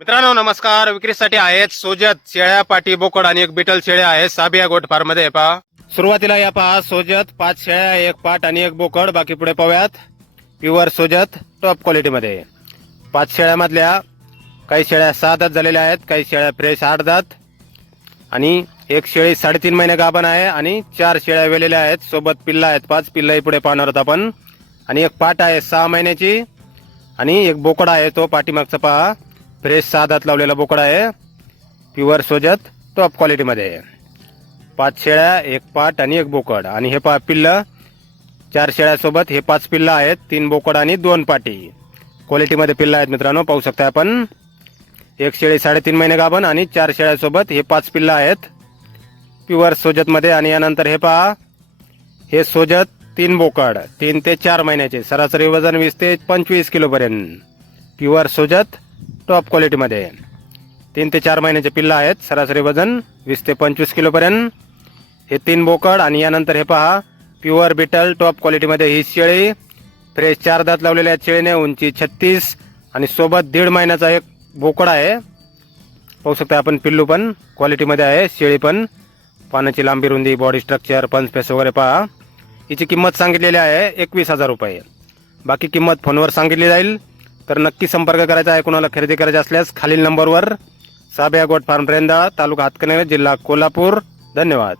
मित्रांनो नमस्कार. विक्रीसाठी आहेत सोजत शेळ्या पाटी बोकड आणि एक बिटल शेळ्या आहेत साबिया गोट फार्ममध्ये पहा. सुरुवातीला या पहा. सोजत पाच शेळ्या एक पाट आणि एक बोकड. बाकी पुढे पाहूयात. प्युअर सोजत टॉप क्वालिटीमध्ये पाच शेळ्यामधल्या काही शेळ्या सहा दात झालेल्या आहेत काही शेळ्या फ्रेश आठ दात आणि एक शेळी साडेतीन महिने गाभण आहे आणि चार शेळ्या वेलेल्या आहेत. सोबत पिल्ला आहेत पाच. पिल्लाही पुढे पाहणार आहोत आपण. आणि एक पाट आहे सहा महिन्याची आणि एक बोकड आहे तो पाठीमागचा पहा. फ्रेश साधात लावलेला बोकड आहे. प्युअर सोजत टॉप क्वालिटीमध्ये आहे पाच शेळ्या एक पाट आणि एक बोकड. आणि हे पहा पिल्लं. चार शेळ्यासोबत हे पाच पिल्लं आहेत. तीन बोकड आणि दोन पाटी. क्वालिटीमध्ये पिल्लं आहेत मित्रांनो पाहू शकता आपण. एक शेळी साडेतीन महिने गाभण आणि चार शेळ्यासोबत हे पाच पिल्लं आहेत. प्युअर सोजतमध्ये आणि यानंतर हे पहा. हे सोजत तीन बोकड. तीन ते चार महिन्याचे. सरासरी वजन वीस ते पंचवीस किलोपर्यंत. प्युअर सोजत टॉप क्वालिटीमध्ये तीन ते चार महिन्याचे पिल्लं आहेत. सरासरी वजन वीस ते पंचवीस किलोपर्यंत हे तीन बोकड आणि यानंतर हे पहा प्युअर बिटल टॉप क्वालिटीमध्ये ही शेळी. फ्रेश चार दात लावलेल्या शेळीने उंची छत्तीस आणि सोबत दीड महिन्याचा एक बोकड आहे. पाहू शकता आपण पिल्लू पण क्वालिटीमध्ये आहे शेळी पण. पानाची लांबी रुंदी बॉडी स्ट्रक्चर पंचपेस वगैरे पहा. हिची किंमत सांगितलेली आहे एकवीस हजार रुपये. बाकी किंमत फोनवर सांगितली जाईल. तर नक्की संपर्क करायचा आहे कुणाला खरेदी करायची असल्यास खालील नंबरवर साबया गोट फार्म रेंदा तालुका हातकणे जिल्हा कोल्हापूर. धन्यवाद.